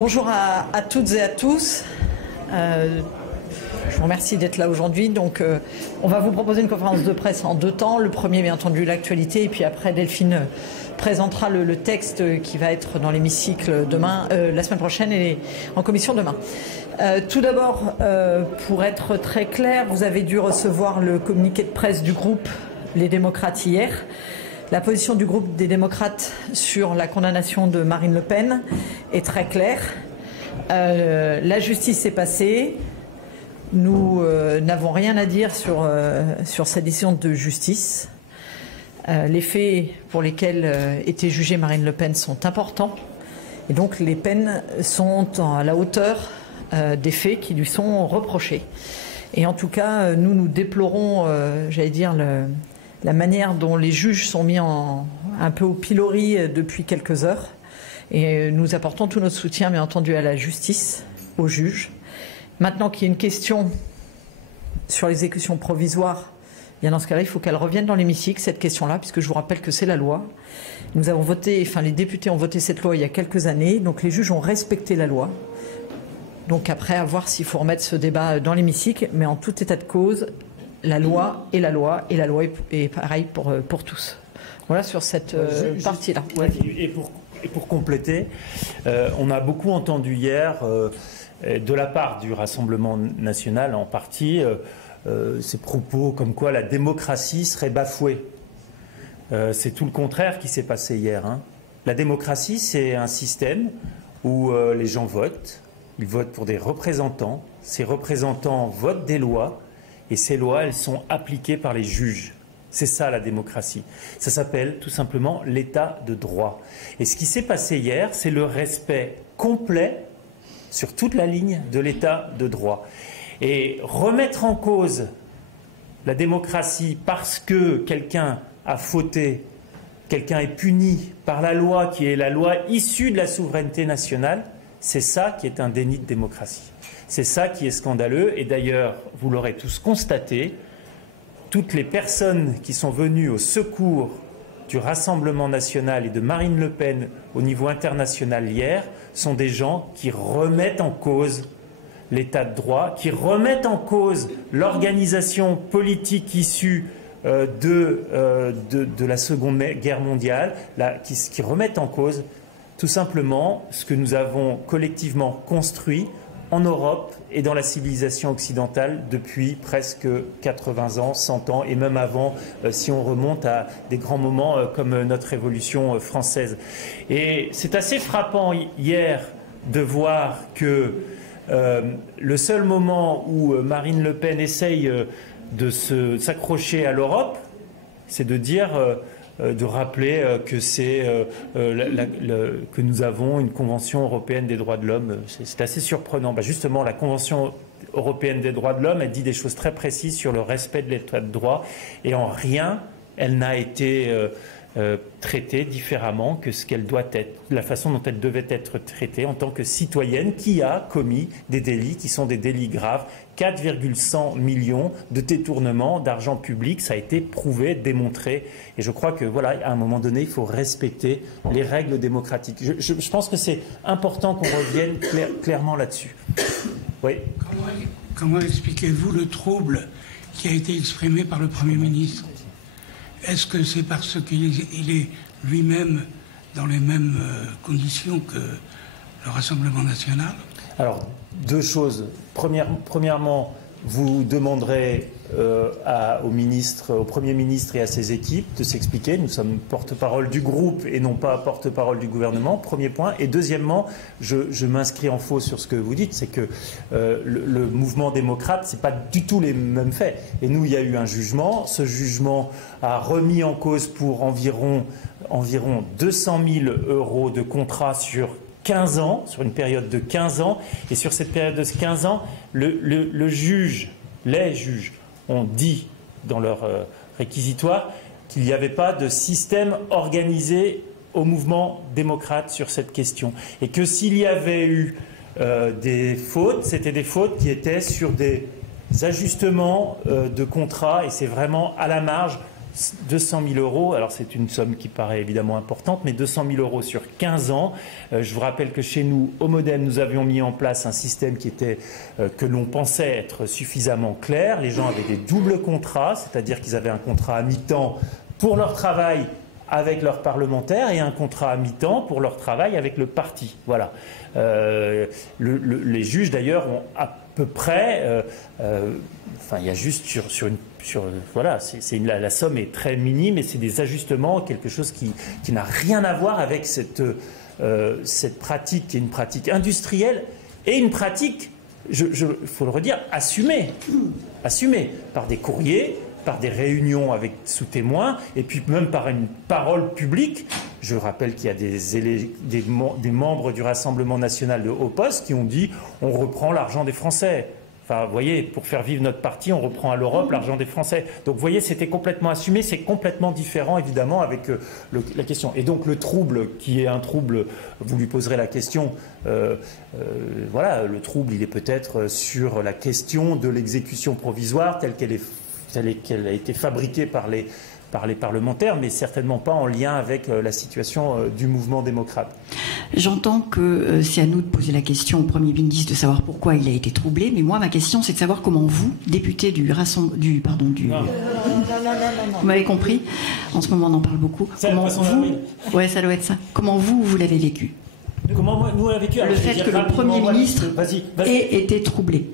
Bonjour à toutes et à tous. Je vous remercie d'être là aujourd'hui. Donc, on va vous proposer une conférence de presse en deux temps. Le premier, bien entendu, l'actualité, et puis après, Delphine présentera le texte qui va être dans l'hémicycle demain, la semaine prochaine et en commission demain. Tout d'abord, pour être très clair, vous avez dû recevoir le communiqué de presse du groupe Les Démocrates hier. La position du groupe des démocrates sur la condamnation de Marine Le Pen est très claire. La justice s'est passée. Nous n'avons rien à dire sur cette décision de justice. Les faits pour lesquels était jugée Marine Le Pen sont importants. Et donc les peines sont à la hauteur des faits qui lui sont reprochés. Et en tout cas, nous déplorons, j'allais dire, la manière dont les juges sont mis un peu au pilori depuis quelques heures. Et nous apportons tout notre soutien, bien entendu, à la justice, aux juges. Maintenant qu'il y a une question sur l'exécution provisoire, bien dans ce cas-là, il faut qu'elle revienne dans l'hémicycle, cette question-là, puisque je vous rappelle que c'est la loi. Nous avons voté, enfin les députés ont voté cette loi il y a quelques années, donc les juges ont respecté la loi. Donc après, à voir s'il faut remettre ce débat dans l'hémicycle, mais en tout état de cause, la loi est la loi, et la loi est pareille pour tous. Voilà sur cette partie-là. Et pour compléter, on a beaucoup entendu hier, de la part du Rassemblement national en partie, ces propos comme quoi la démocratie serait bafouée. C'est tout le contraire qui s'est passé hier. La démocratie, c'est un système où les gens votent, ils votent pour des représentants, ces représentants votent des lois, et ces lois, elles sont appliquées par les juges. C'est ça la démocratie. Ça s'appelle tout simplement l'état de droit. Et ce qui s'est passé hier, c'est le respect complet sur toute la ligne de l'état de droit. Et remettre en cause la démocratie parce que quelqu'un a fauté, quelqu'un est puni par la loi qui est la loi issue de la souveraineté nationale, c'est ça qui est un déni de démocratie. C'est ça qui est scandaleux. Et d'ailleurs, vous l'aurez tous constaté, toutes les personnes qui sont venues au secours du Rassemblement national et de Marine Le Pen au niveau international hier sont des gens qui remettent en cause l'état de droit, qui remettent en cause l'organisation politique issue de la Seconde Guerre mondiale, qui remettent en cause tout simplement ce que nous avons collectivement construit en Europe et dans la civilisation occidentale depuis presque 80 ans, 100 ans et même avant, si on remonte à des grands moments comme notre Révolution française. Et c'est assez frappant hier de voir que le seul moment où Marine Le Pen essaye de s'accrocher à l'Europe, c'est de dire de rappeler que nous avons une Convention européenne des droits de l'homme. C'est assez surprenant. Justement, la Convention européenne des droits de l'homme, elle dit des choses très précises sur le respect de l'état de droit, et en rien, elle n'a été traitée différemment que ce qu'elle doit être, la façon dont elle devait être traitée en tant que citoyenne qui a commis des délits qui sont des délits graves. 4,100 millions de détournements d'argent public, ça a été prouvé, démontré. Et je crois que, voilà, à un moment donné, il faut respecter les règles démocratiques. Je pense que c'est important qu'on revienne clairement là-dessus. Oui. Comment expliquez-vous le trouble qui a été exprimé par le Premier ministre? Est-ce que c'est parce qu'il est lui-même dans les mêmes conditions que le Rassemblement national? Alors, deux choses. Premièrement, vous demanderez au Premier ministre et à ses équipes de s'expliquer. Nous sommes porte-parole du groupe et non pas porte-parole du gouvernement, premier point. Et deuxièmement, je m'inscris en faux sur ce que vous dites, c'est que le mouvement démocrate, ce n'est pas du tout les mêmes faits. Et nous, il y a eu un jugement. Ce jugement a remis en cause pour environ 200 000 € de contrat sur 15 ans, sur une période de 15 ans. Et sur cette période de 15 ans, les juges ont dit dans leur réquisitoire qu'il n'y avait pas de système organisé au mouvement démocrate sur cette question. Et que s'il y avait eu des fautes, c'était des fautes qui étaient sur des ajustements de contrats, et c'est vraiment à la marge 200 000 euros, alors c'est une somme qui paraît évidemment importante, mais 200 000 euros sur 15 ans. Je vous rappelle que chez nous, au Modem, nous avions mis en place un système qui était, que l'on pensait être suffisamment clair. Les gens avaient des doubles contrats, c'est-à-dire qu'ils avaient un contrat à mi-temps pour leur travail avec leurs parlementaires et un contrat à mi-temps pour leur travail avec le parti. Voilà. Les juges, d'ailleurs, ont à peu près... il y a juste voilà, la somme est très minime et c'est des ajustements, quelque chose qui n'a rien à voir avec cette pratique qui est une pratique industrielle et une pratique, faut le redire, assumée par des courriers, par des réunions sous témoins et puis même par une parole publique. Je rappelle qu'il y a des membres du Rassemblement national de haut poste qui ont dit « on reprend l'argent des Français ». Enfin, vous voyez, pour faire vivre notre parti, on reprend à l'Europe l'argent des Français. Donc, vous voyez, c'était complètement assumé. C'est complètement différent, évidemment, avec la question. Et donc, le trouble, qui est un trouble, vous lui poserez la question. Voilà, le trouble, il est peut-être sur la question de l'exécution provisoire telle qu'elle a été fabriquée par les parlementaires, mais certainement pas en lien avec la situation du mouvement démocrate. J'entends que c'est à nous de poser la question au Premier ministre de savoir pourquoi il a été troublé, mais moi, ma question, c'est de savoir comment vous, député du Non. Vous m'avez compris. En ce moment, on en parle beaucoup. Comment vous... Ouais, ça doit être ça. Comment vous l'avez vécu? Comment nous on l'a vécu? Le fait que le Premier ministre ait été troublé.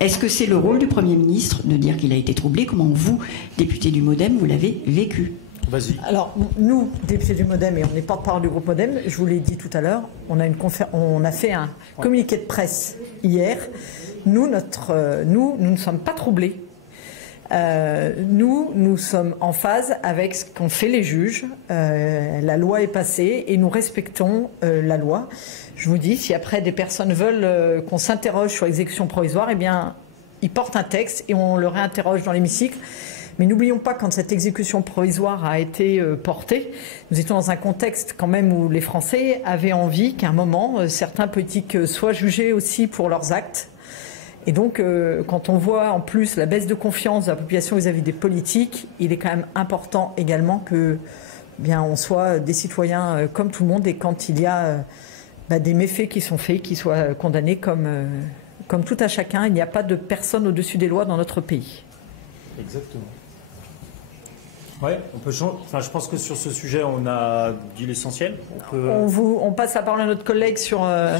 Est-ce que c'est le rôle du Premier ministre de dire qu'il a été troublé? Comment vous, député du Modem, vous l'avez vécu? Vas-y. Alors, nous, députés du Modem, et on est porte-parole du groupe Modem, je vous l'ai dit tout à l'heure, on a fait un communiqué de presse hier. Nous ne sommes pas troublés. Nous sommes en phase avec ce qu'ont fait les juges. La loi est passée et nous respectons la loi. Je vous dis, si après des personnes veulent qu'on s'interroge sur l'exécution provisoire, eh bien, ils portent un texte et on le réinterroge dans l'hémicycle. Mais n'oublions pas, quand cette exécution provisoire a été portée, nous étions dans un contexte quand même où les Français avaient envie qu'à un moment, certains politiques soient jugés aussi pour leurs actes. Et donc, quand on voit en plus la baisse de confiance de la population vis-à-vis des politiques, il est quand même important également que on soit des citoyens comme tout le monde et quand il y a des méfaits qui sont faits, qu'ils soient condamnés comme tout à chacun. Il n'y a pas de personne au-dessus des lois dans notre pays. Exactement. Ouais, je pense que sur ce sujet, on a dit l'essentiel. On passe la parole à notre collègue sur un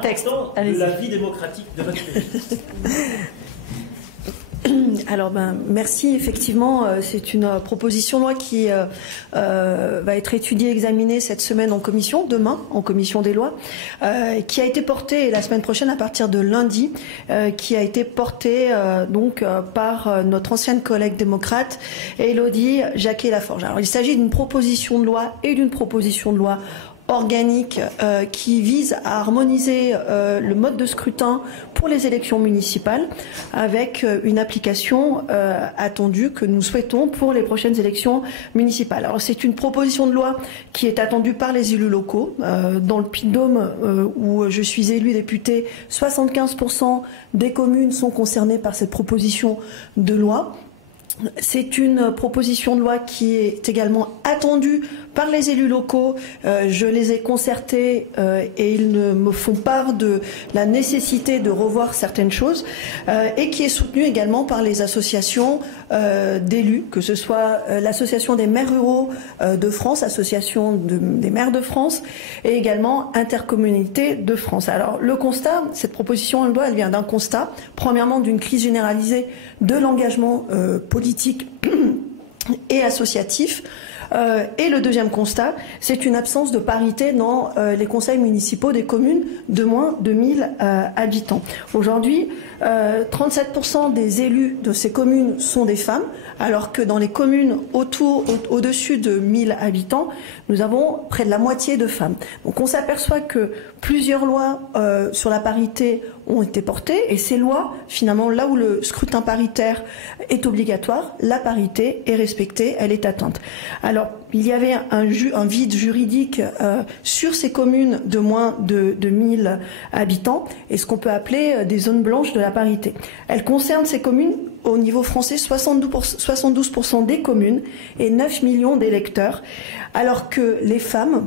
texte de la vie démocratique de notre pays. Alors, merci. Effectivement, c'est une proposition de loi qui va être étudiée, examinée cette semaine en commission, demain en commission des lois, qui a été portée la semaine prochaine à partir de lundi, qui a été portée par notre ancienne collègue démocrate, Élodie Jacquet-Laforge. Alors, il s'agit d'une proposition de loi et d'une proposition de loi organique qui vise à harmoniser le mode de scrutin pour les élections municipales avec une application attendue que nous souhaitons pour les prochaines élections municipales. Alors c'est une proposition de loi qui est attendue par les élus locaux. Dans le Puy-de-Dôme où je suis élue députée, 75% des communes sont concernées par cette proposition de loi. C'est une proposition de loi qui est également attendue par les élus locaux. Je les ai concertés et ils me font part de la nécessité de revoir certaines choses et qui est soutenue également par les associations d'élus, que ce soit l'association des maires ruraux de France, l'association des maires de France et également Intercommunalité de France. Alors le constat, cette proposition de loi, elle vient d'un constat, premièrement d'une crise généralisée de l'engagement politique et associatif. Et le deuxième constat, c'est une absence de parité dans les conseils municipaux des communes de moins de 1000 habitants. Aujourd'hui, 37% des élus de ces communes sont des femmes, alors que dans les communes au-dessus de 1000 habitants, nous avons près de la moitié de femmes. Donc on s'aperçoit que plusieurs lois sur la parité ont été portées, et ces lois, finalement, là où le scrutin paritaire est obligatoire, la parité est respectée, elle est atteinte. Alors, il y avait un vide juridique sur ces communes de moins de 1000 habitants, et ce qu'on peut appeler des zones blanches de la parité. Elles concernent ces communes au niveau français 72% des communes et 9 millions d'électeurs, alors que les femmes,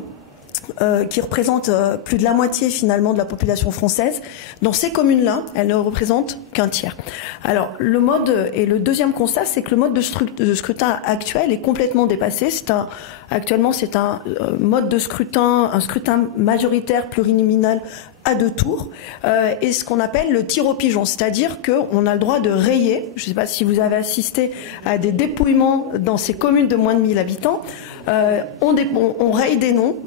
qui représentent plus de la moitié finalement de la population française, dans ces communes-là, elles ne représentent qu'un tiers. Alors le mode, et le deuxième constat, c'est que le mode de scrutin actuel est complètement dépassé. Actuellement, c'est un mode de scrutin, un scrutin majoritaire plurinominal à 2 tours, et ce qu'on appelle le tir au pigeon, c'est-à-dire qu'on a le droit de rayer. Je ne sais pas si vous avez assisté à des dépouillements dans ces communes de moins de 1000 habitants. On raye des noms,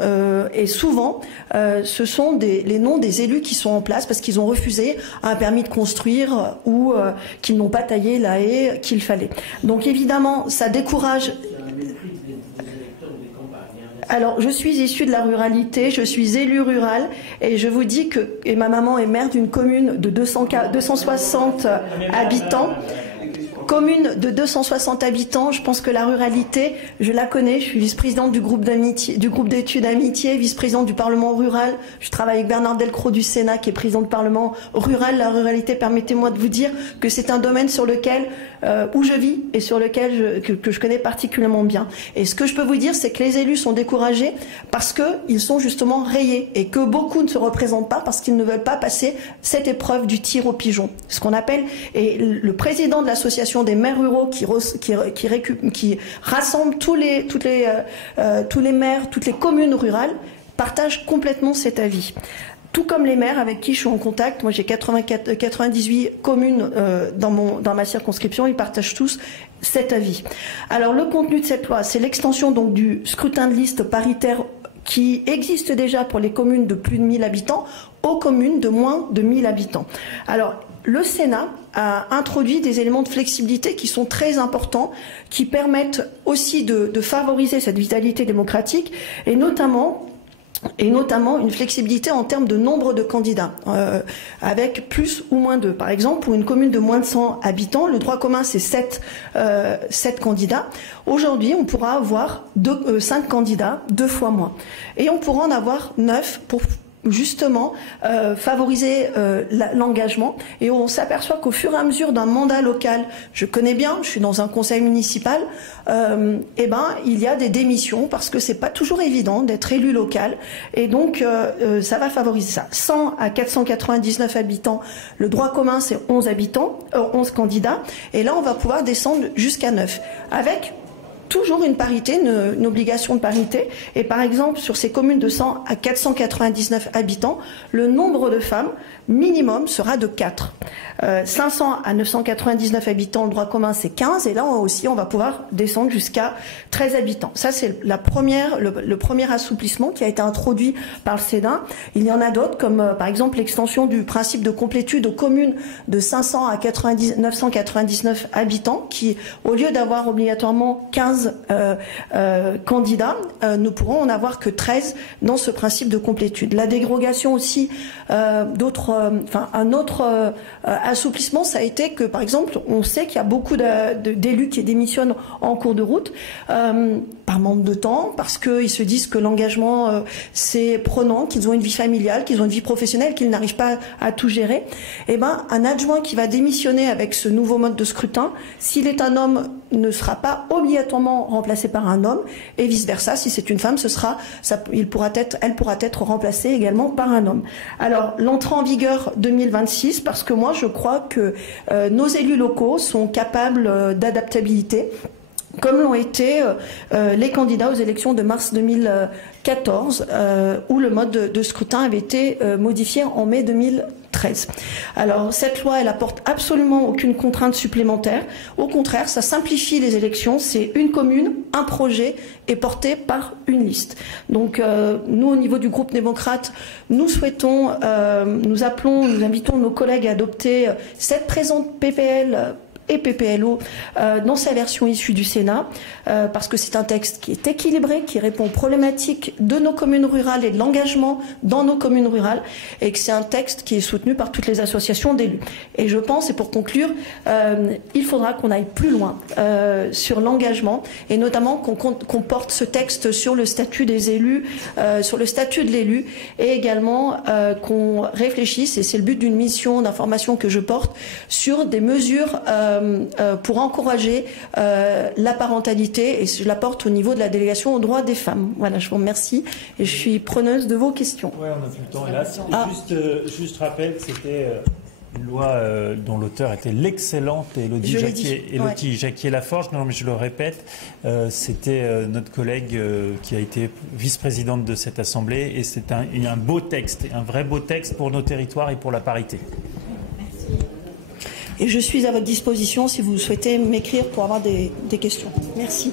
et souvent ce sont les noms des élus qui sont en place parce qu'ils ont refusé un permis de construire ou qu'ils n'ont pas taillé la haie qu'il fallait. Donc évidemment, ça décourage. Alors, je suis issue de la ruralité, je suis élue rurale, et je vous dis que ma maman est maire d'une commune de 260 habitants. Commune de 260 habitants, je pense que la ruralité, je la connais, je suis vice-présidente du groupe d'études Amitié, vice-présidente du Parlement rural, je travaille avec Bernard Delcros du Sénat qui est président du Parlement rural. La ruralité, permettez-moi de vous dire que c'est un domaine sur lequel, où je vis et sur lequel que je connais particulièrement bien. Et ce que je peux vous dire, c'est que les élus sont découragés parce qu'ils sont justement rayés et que beaucoup ne se représentent pas parce qu'ils ne veulent pas passer cette épreuve du tir au pigeon. Ce qu'on appelle, et le président de l'association des maires ruraux qui rassemble tous les maires, toutes les communes rurales, partage complètement cet avis. Tout comme les maires avec qui je suis en contact, moi j'ai 98 communes dans ma circonscription, ils partagent tous cet avis. Alors le contenu de cette loi, c'est l'extension donc du scrutin de liste paritaire qui existe déjà pour les communes de plus de 1000 habitants aux communes de moins de 1000 habitants. Alors le Sénat a introduit des éléments de flexibilité qui sont très importants, qui permettent aussi de favoriser cette vitalité démocratique et notamment une flexibilité en termes de nombre de candidats, avec plus ou moins 2. Par exemple, pour une commune de moins de 100 habitants, le droit commun c'est 7 candidats. Aujourd'hui, on pourra avoir 5 candidats, 2 fois moins. Et on pourra en avoir 9 pour justement favoriser l'engagement, et on s'aperçoit qu'au fur et à mesure d'un mandat local, je connais bien, je suis dans un conseil municipal, il y a des démissions parce que c'est pas toujours évident d'être élu local, et donc ça va favoriser ça. 100 à 499 habitants, le droit commun c'est 11 candidats, et là on va pouvoir descendre jusqu'à 9 avec toujours une parité, une obligation de parité. Et par exemple, sur ces communes de 100 à 499 habitants, le nombre de femmes minimum sera de 4. 500 à 999 habitants, le droit commun c'est 15. Et là aussi, on va pouvoir descendre jusqu'à 13 habitants. Ça, c'est le premier assouplissement qui a été introduit par le Sénat. Il y en a d'autres, comme par exemple l'extension du principe de complétude aux communes de 500 à 999 habitants, qui, au lieu d'avoir obligatoirement 15 candidats, ne pourront en avoir que 13 dans ce principe de complétude. La dérogation aussi, un autre assouplissement, ça a été que, par exemple, on sait qu'il y a beaucoup d'élus qui démissionnent en cours de route par manque de temps, parce qu'ils se disent que l'engagement c'est prenant, qu'ils ont une vie familiale, qu'ils ont une vie professionnelle, qu'ils n'arrivent pas à tout gérer. Eh ben, un adjoint qui va démissionner avec ce nouveau mode de scrutin, s'il est un homme, ne sera pas obligatoirement remplacé par un homme, et vice versa, si c'est une femme, elle pourra être remplacée également par un homme. Alors, l'entrée en vigueur 2026, parce que moi je crois que nos élus locaux sont capables d'adaptabilité, comme l'ont été les candidats aux élections de mars 2014, où le mode de scrutin avait été modifié en mai 2013. Alors cette loi, elle apporte absolument aucune contrainte supplémentaire. Au contraire, ça simplifie les élections. C'est une commune, un projet et porté par une liste. Donc nous, au niveau du groupe démocrate, nous souhaitons, nous invitons nos collègues à adopter cette présente PPL et PPLO dans sa version issue du Sénat, parce que c'est un texte qui est équilibré, qui répond aux problématiques de nos communes rurales et de l'engagement dans nos communes rurales, et que c'est un texte qui est soutenu par toutes les associations d'élus. Et je pense, et pour conclure, il faudra qu'on aille plus loin sur l'engagement, et notamment qu'on porte ce texte sur le statut des élus, sur le statut de l'élu, et également qu'on réfléchisse, et c'est le but d'une mission d'information que je porte, sur des mesures pour encourager la parentalité, et je la porte au niveau de la délégation aux droits des femmes. Voilà, je vous remercie et je suis preneuse de vos questions. Oui, on n'a plus le temps, hélas. Juste rappel que c'était une loi dont l'auteur était l'excellente Élodie Jacquier-Laforge. Non, mais je le répète, c'était notre collègue qui a été vice-présidente de cette Assemblée, et c'est un beau texte, un vrai beau texte pour nos territoires et pour la parité. Merci. Et je suis à votre disposition si vous souhaitez m'écrire pour avoir des questions. Merci.